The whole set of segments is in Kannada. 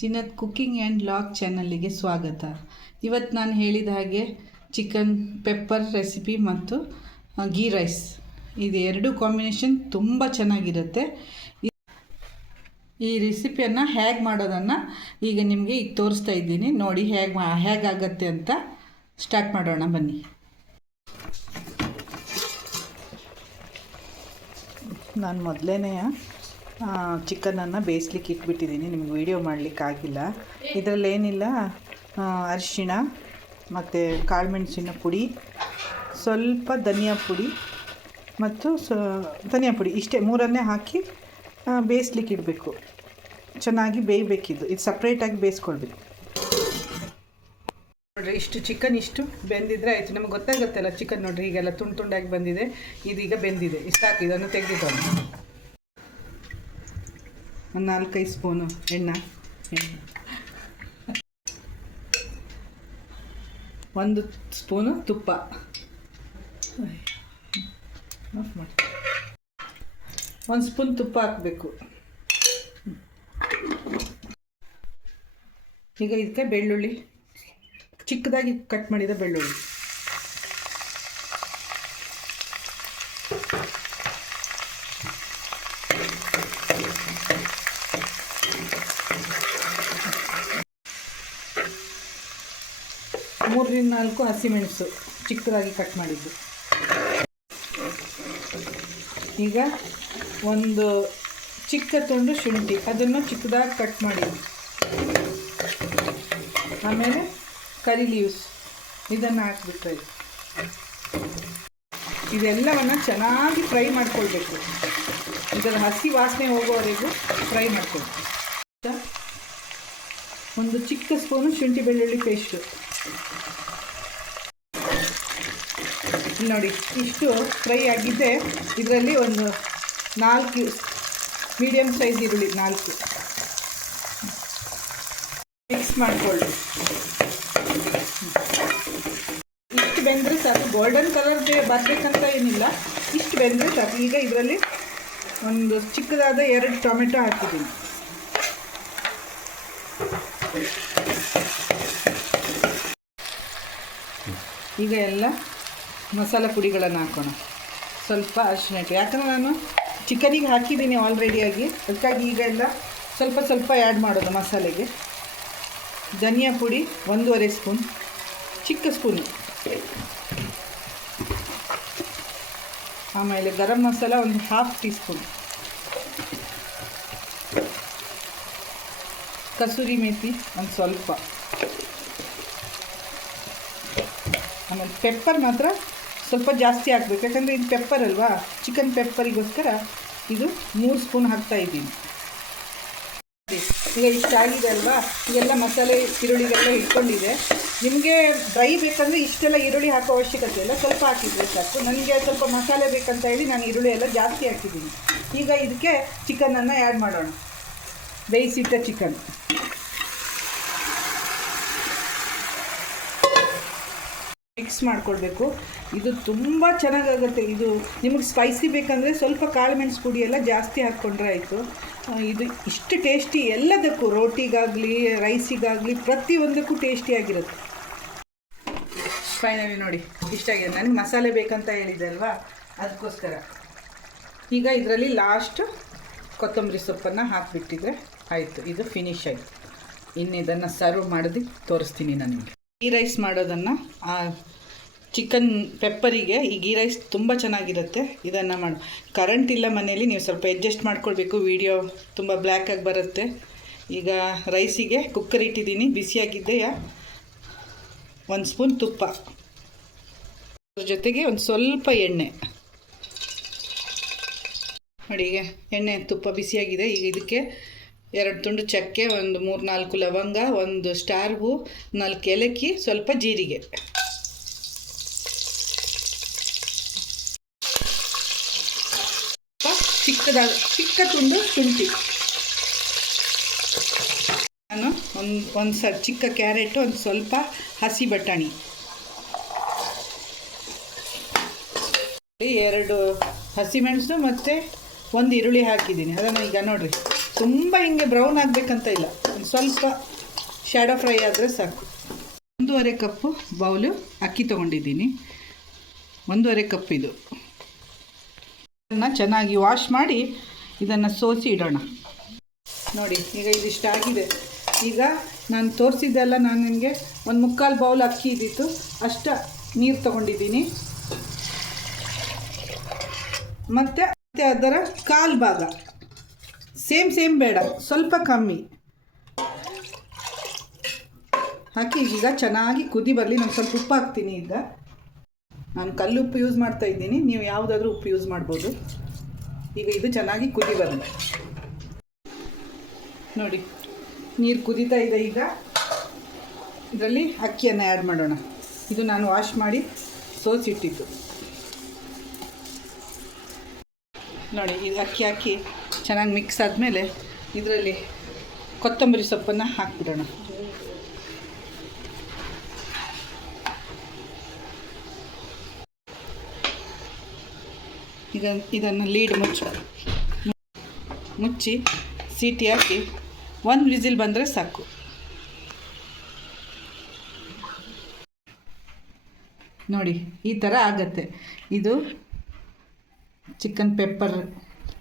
ಚಿನ್ನದ ಕುಕ್ಕಿಂಗ್ ಆ್ಯಂಡ್ ಲಾಗ್ ಚಾನಲ್ಲಿಗೆ ಸ್ವಾಗತ. ಇವತ್ತು ನಾನು ಹೇಳಿದ ಹಾಗೆ ಚಿಕನ್ ಪೆಪ್ಪರ್ ರೆಸಿಪಿ ಮತ್ತು ಗೀ ರೈಸ್ ಇದು ಎರಡು ಕಾಂಬಿನೇಷನ್ ತುಂಬ ಚೆನ್ನಾಗಿರುತ್ತೆ. ಈ ರೆಸಿಪಿಯನ್ನು ಹೇಗೆ ಮಾಡೋದನ್ನು ಈಗ ನಿಮಗೆ ಈಗ ತೋರಿಸ್ತಾ ಇದ್ದೀನಿ. ನೋಡಿ ಹೇಗಾಗತ್ತೆ ಅಂತ ಸ್ಟಾರ್ಟ್ ಮಾಡೋಣ ಬನ್ನಿ. ನಾನು ಮೊದಲೇ ಚಿಕನನ್ನು ಬೇಯಿಸ್ಲಿಕ್ಕೆ ಇಟ್ಬಿಟ್ಟಿದ್ದೀನಿ. ನಿಮ್ಗೆ ವೀಡಿಯೋ ಮಾಡಲಿಕ್ಕಾಗಿಲ್ಲ. ಇದರಲ್ಲೇನಿಲ್ಲ, ಅರಿಶಿಣ ಮತ್ತು ಕಾಳುಮೆಣಸಿನ ಪುಡಿ, ಸ್ವಲ್ಪ ಧನಿಯಾ ಪುಡಿ ಮತ್ತು ಧನಿಯಾ ಪುಡಿ, ಇಷ್ಟೇ ಮೂರನ್ನೇ ಹಾಕಿ ಬೇಯಿಸ್ಲಿಕ್ಕೆ ಇಡಬೇಕು. ಚೆನ್ನಾಗಿ ಬೇಯಬೇಕಿದ್ದು, ಇದು ಸಪ್ರೇಟಾಗಿ ಬೇಯಿಸ್ಕೊಳ್ಬೇಕು. ನೋಡಿರಿ, ಇಷ್ಟು ಚಿಕನ್ ಇಷ್ಟು ಬೆಂದಿದ್ರೆ ಆಯಿತು. ನಮಗೆ ಗೊತ್ತಾಗುತ್ತಲ್ಲ ಚಿಕನ್. ನೋಡಿರಿ, ಹೀಗೆಲ್ಲ ತುಂಡಾಗಿ ಬಂದಿದೆ. ಇದೀಗ ಬೆಂದಿದೆ. ಇಷ್ಟು ಹಾಕಿ ಇದನ್ನು ತೆಗೆದುಕೊಂಡು ಒಂದು 4-5 ಸ್ಪೂನು ಎಣ್ಣೆ, 1 ಸ್ಪೂನು ತುಪ್ಪ, ಆಫ್ ಮಾಡಿ, 1 ಸ್ಪೂನ್ ತುಪ್ಪ ಹಾಕಬೇಕು. ಈಗ ಇದಕ್ಕೆ ಬೆಳ್ಳುಳ್ಳಿ, ಚಿಕ್ಕದಾಗಿ ಕಟ್ ಮಾಡಿದ ಬೆಳ್ಳುಳ್ಳಿ, ಮೂರರಿಂದ 4 ಹಸಿಮೆಣಸು ಚಿಕ್ಕದಾಗಿ ಕಟ್ ಮಾಡಿದ್ದು. ಈಗ ಒಂದು ಚಿಕ್ಕ ತುಂಡು ಶುಂಠಿ, ಅದನ್ನು ಚಿಕ್ಕದಾಗಿ ಕಟ್ ಮಾಡಿದ್ದು. ಆಮೇಲೆ ಕರಿ ಲೀವ್ಸ್, ಇದನ್ನು ಹಾಕಿಬಿಟ್ರೆ ಇದೆಲ್ಲವನ್ನು ಚೆನ್ನಾಗಿ ಫ್ರೈ ಮಾಡ್ಕೊಳ್ಬೇಕು. ಇದರ ಹಸಿ ವಾಸನೆ ಹೋಗೋವರೆಗೂ ಫ್ರೈ ಮಾಡ್ಕೊಳ್ಬೇಕು. ಒಂದು ಚಿಕ್ಕ ಸ್ಪೂನು ಶುಂಠಿ ಬೆಳ್ಳುಳ್ಳಿ ಪೇಸ್ಟು. ನೋಡಿ, ಇಷ್ಟು ಫ್ರೈ ಆಗಿದ್ದೆ. ಇದರಲ್ಲಿ ಒಂದು 4 ಮೀಡಿಯಮ್ ಸೈಜ್ ಈರುಳ್ಳಿ, 4 ಮಿಕ್ಸ್ ಮಾಡಿಕೊಳ್ಳಿ. ಇಷ್ಟು ಬೆಂದರೆ ಸಾಕು. ಗೋಲ್ಡನ್ ಕಲರ್ ಬರಬೇಕಂತ ಏನಿಲ್ಲ, ಇಷ್ಟು ಬೆಂದರೆ ಸಾಕು. ಈಗ ಇದರಲ್ಲಿ ಒಂದು ಚಿಕ್ಕದಾದ 2 ಟೊಮೆಟೊ ಹಾಕಿದ್ದೀನಿ. ಈಗ ಎಲ್ಲ ಮಸಾಲೆ ಪುಡಿಗಳನ್ನು ಹಾಕೋಣ. ಸ್ವಲ್ಪ ಅರಿಶಿಣ ಹಿಟ್ಟು, ಯಾಕಂದರೆ ನಾನು ಚಿಕನಿಗೆ ಹಾಕಿದ್ದೀನಿ ಆಲ್ರೆಡಿಯಾಗಿ, ಅದಕ್ಕಾಗಿ ಈಗ ಎಲ್ಲ ಸ್ವಲ್ಪ ಸ್ವಲ್ಪ ಆ್ಯಡ್ ಮಾಡೋದು ಮಸಾಲೆಗೆ. ಧನಿಯಾ ಪುಡಿ 1.5 ಸ್ಪೂನ್, ಚಿಕ್ಕ ಸ್ಪೂನು. ಆಮೇಲೆ ಗರಂ ಮಸಾಲ ಒಂದು 1/2 ಟೀ ಸ್ಪೂನ್, ಕಸೂರಿ ಮೇಥಿ ಒಂದು ಸ್ವಲ್ಪ. ಆಮೇಲೆ ಪೆಪ್ಪರ್ ಮಾತ್ರ ಸ್ವಲ್ಪ ಜಾಸ್ತಿ ಹಾಕಬೇಕು, ಯಾಕಂದರೆ ಇದು ಪೆಪ್ಪರ್ ಅಲ್ವಾ, ಚಿಕನ್ ಪೆಪ್ಪರಿಗೋಸ್ಕರ ಇದು 3 ಸ್ಪೂನ್ ಹಾಕ್ತಾಯಿದ್ದೀನಿ. ಈಗ ಇಷ್ಟಾಗಿದೆ ಅಲ್ವಾ, ಇದೆಲ್ಲ ಮಸಾಲೆ ಈರುಳ್ಳಿಗೆಲ್ಲ ಇಟ್ಕೊಂಡಿದೆ. ನಿಮಗೆ ಡ್ರೈ ಬೇಕಂದರೆ ಇಷ್ಟೆಲ್ಲ ಈರುಳ್ಳಿ ಹಾಕೋ ಅವಶ್ಯಕತೆ ಇಲ್ಲ, ಸ್ವಲ್ಪ ಹಾಕಿದರೆ ಸಾಕು. ನನಗೆ ಸ್ವಲ್ಪ ಮಸಾಲೆ ಬೇಕಂತ ಹೇಳಿ ನಾನು ಈರುಳ್ಳಿ ಎಲ್ಲ ಜಾಸ್ತಿ ಹಾಕಿದ್ದೀನಿ. ಈಗ ಇದಕ್ಕೆ ಚಿಕನನ್ನು ಆ್ಯಡ್ ಮಾಡೋಣ. ಬೇಯಿಸಿಟ್ಟ ಚಿಕನ್ ಮಿಕ್ಸ್ ಮಾಡಿಕೊಳ್ಬೇಕು. ಇದು ತುಂಬ ಚೆನ್ನಾಗಾಗುತ್ತೆ. ಇದು ನಿಮಗೆ ಸ್ಪೈಸಿ ಬೇಕಂದರೆ ಸ್ವಲ್ಪ ಕಾಳುಮೆಣಸು ಪುಡಿ ಎಲ್ಲ ಜಾಸ್ತಿ ಹಾಕ್ಕೊಂಡ್ರೆ ಆಯಿತು. ಇದು ಇಷ್ಟು ಟೇಸ್ಟಿ, ಎಲ್ಲದಕ್ಕೂ ರೋಟಿಗಾಗಲಿ ರೈಸಿಗಾಗಲಿ ಪ್ರತಿಯೊಂದಕ್ಕೂ ಟೇಸ್ಟಿಯಾಗಿರುತ್ತೆ. ಫೈನಲಿ ನೋಡಿ ಇಷ್ಟಾಗಿದೆ. ನನಗೆ ಮಸಾಲೆ ಬೇಕಂತ ಹೇಳಿದೆ ಅಲ್ವಾ, ಅದಕ್ಕೋಸ್ಕರ. ಈಗ ಇದರಲ್ಲಿ ಲಾಸ್ಟ್ ಕೊತ್ತಂಬರಿ ಸೊಪ್ಪನ್ನು ಹಾಕಿಬಿಟ್ಟಿದ್ರೆ ಆಯಿತು, ಇದು ಫಿನಿಶ್ ಆಯಿತು. ಇನ್ನು ಇದನ್ನು ಸರ್ವ್ ಮಾಡೋದು ತೋರಿಸ್ತೀನಿ ನನಗೆ. ಗೀ ರೈಸ್ ಮಾಡೋದನ್ನು, ಚಿಕನ್ ಪೆಪ್ಪರಿಗೆ ಈ ಗೀ ರೈಸ್ ತುಂಬ ಚೆನ್ನಾಗಿರುತ್ತೆ. ಇದನ್ನು ಕರೆಂಟ್ ಇಲ್ಲ ಮನೇಲಿ, ನೀವು ಸ್ವಲ್ಪ ಅಡ್ಜಸ್ಟ್ ಮಾಡ್ಕೊಳ್ಬೇಕು. ವಿಡಿಯೋ ತುಂಬ ಬ್ಲ್ಯಾಕಾಗಿ ಬರುತ್ತೆ. ಈಗ ರೈಸಿಗೆ ಕುಕ್ಕರ್ ಇಟ್ಟಿದ್ದೀನಿ, ಬಿಸಿಯಾಗಿದ್ದೆಯಾ 1 ಸ್ಪೂನ್ ತುಪ್ಪ, ಅದ್ರ ಜೊತೆಗೆ ಒಂದು ಸ್ವಲ್ಪ ಎಣ್ಣೆ ನೋಡಿ. ಈಗ ಎಣ್ಣೆ ತುಪ್ಪ ಬಿಸಿಯಾಗಿದೆ. ಈಗ ಇದಕ್ಕೆ 2 ತುಂಡು ಚಕ್ಕೆ, ಒಂದು 3-4 ಲವಂಗ, 1 ಸ್ಟಾರ್ ಹೂ, 4 ಏಲಕ್ಕಿ, ಸ್ವಲ್ಪ ಜೀರಿಗೆ, ಚಿಕ್ಕ ತುಂಡು ಶುಂಠಿ. ನಾನು ಒಂದು ಚಿಕ್ಕ ಕ್ಯಾರೆಟು, ಒಂದು ಸ್ವಲ್ಪ ಹಸಿ ಬಟಾಣಿ, 2 ಹಸಿಮೆಣಸು ಮತ್ತು 1 ಈರುಳ್ಳಿ ಹಾಕಿದ್ದೀನಿ. ಅದನ್ನು ಈಗ ನೋಡಿರಿ, ತುಂಬ ಹಿಂಗೆ ಬ್ರೌನ್ ಆಗಬೇಕಂತ ಇಲ್ಲ, ಸ್ವಲ್ಪ ಶ್ಯಾಡೋ ಫ್ರೈ ಆದರೆ ಸಾಕು. 1.5 ಕಪ್ಪು ಬೌಲು ಅಕ್ಕಿ ತೊಗೊಂಡಿದ್ದೀನಿ. 1.5 ಕಪ್ ಇದು. ಇದನ್ನು ಚೆನ್ನಾಗಿ ವಾಶ್ ಮಾಡಿ ಇದನ್ನು ಸೋಸಿ ಇಡೋಣ. ನೋಡಿ ಈಗ ಇದಿಷ್ಟಾಗಿದೆ. ಈಗ ನಾನು ತೋರಿಸಿದ್ದೆಲ್ಲ ನಾನು ನಿಮಗೆ 1/4 ಬೌಲ್ ಅಕ್ಕಿ ಇದ್ದಿತ್ತು ಅಷ್ಟು ನೀರು ತೊಗೊಂಡಿದ್ದೀನಿ. ಮತ್ತು ಅದರ 1/4 ಭಾಗ ಸೇಮ್ ಬೇಡ, ಸ್ವಲ್ಪ ಕಮ್ಮಿ ಹಾಕಿ ಈಗ ಚೆನ್ನಾಗಿ ಕುದಿ ಬರಲಿ. ನಾನು ಸ್ವಲ್ಪ ಉಪ್ಪು ಹಾಕ್ತೀನಿ. ಈಗ ನಾನು ಕಲ್ಲುಪ್ಪು ಯೂಸ್ ಮಾಡ್ತಾ ಇದ್ದೀನಿ, ನೀವು ಯಾವುದಾದ್ರೂ ಉಪ್ಪು ಯೂಸ್ ಮಾಡ್ಬೋದು. ಈಗ ಇದು ಚೆನ್ನಾಗಿ ಕುದಿ ಬರಲಿ. ನೋಡಿ ನೀರು ಕುದೀತಾ ಇದೆ. ಈಗ ಇದರಲ್ಲಿ ಅಕ್ಕಿಯನ್ನು ಆ್ಯಡ್ ಮಾಡೋಣ. ಇದು ನಾನು ವಾಶ್ ಮಾಡಿ ಸೋಸಿಟ್ಟಿದ್ದು. ನೋಡಿ ಇದು ಅಕ್ಕಿ ಹಾಕಿ ಚೆನ್ನಾಗಿ ಮಿಕ್ಸ್ ಆದಮೇಲೆ ಇದರಲ್ಲಿ ಕೊತ್ತಂಬರಿ ಸೊಪ್ಪನ್ನು ಹಾಕಿಬಿಡೋಣ. ಈಗ ಇದನ್ನು ಲೀಡ್ ಮುಚ್ಚಿ ಸೀಟಿ ಹಾಕಿ 1 ವಿಸಿಲ್ ಬಂದರೆ ಸಾಕು. ನೋಡಿ ಈ ಥರ ಆಗುತ್ತೆ. ಇದು ಚಿಕನ್ ಪೆಪ್ಪರ್.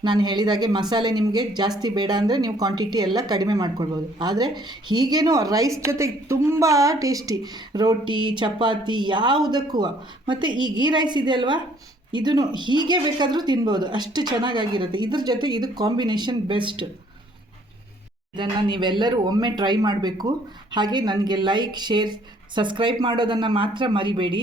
ನಾನು ಹೇಳಿದಾಗೆ ಮಸಾಲೆ ನಿಮಗೆ ಜಾಸ್ತಿ ಬೇಡ ಅಂದರೆ ನೀವು ಕ್ವಾಂಟಿಟಿ ಎಲ್ಲ ಕಡಿಮೆ ಮಾಡ್ಕೊಳ್ಬೋದು. ಆದರೆ ಹೀಗೇನೋ ರೈಸ್ ಜೊತೆಗೆ ತುಂಬ ಟೇಸ್ಟಿ, ರೋಟಿ ಚಪಾತಿ ಯಾವುದಕ್ಕೂ. ಮತ್ತು ಈ ಗೀ ರೈಸ್ ಇದೆ ಅಲ್ವಾ, ಇದನ್ನು ಹೀಗೆ ಬೇಕಾದರೂ ತಿನ್ಬೋದು, ಅಷ್ಟು ಚೆನ್ನಾಗಿರುತ್ತೆ. ಇದ್ರ ಜೊತೆ ಇದು ಕಾಂಬಿನೇಷನ್ ಬೆಸ್ಟ್. ಇದನ್ನು ನೀವೆಲ್ಲರೂ ಒಮ್ಮೆ ಟ್ರೈ ಮಾಡಬೇಕು. ಹಾಗೆ ನನಗೆ ಲೈಕ್, ಶೇರ್, ಸಬ್ಸ್ಕ್ರೈಬ್ ಮಾಡೋದನ್ನು ಮಾತ್ರ ಮರಿಬೇಡಿ.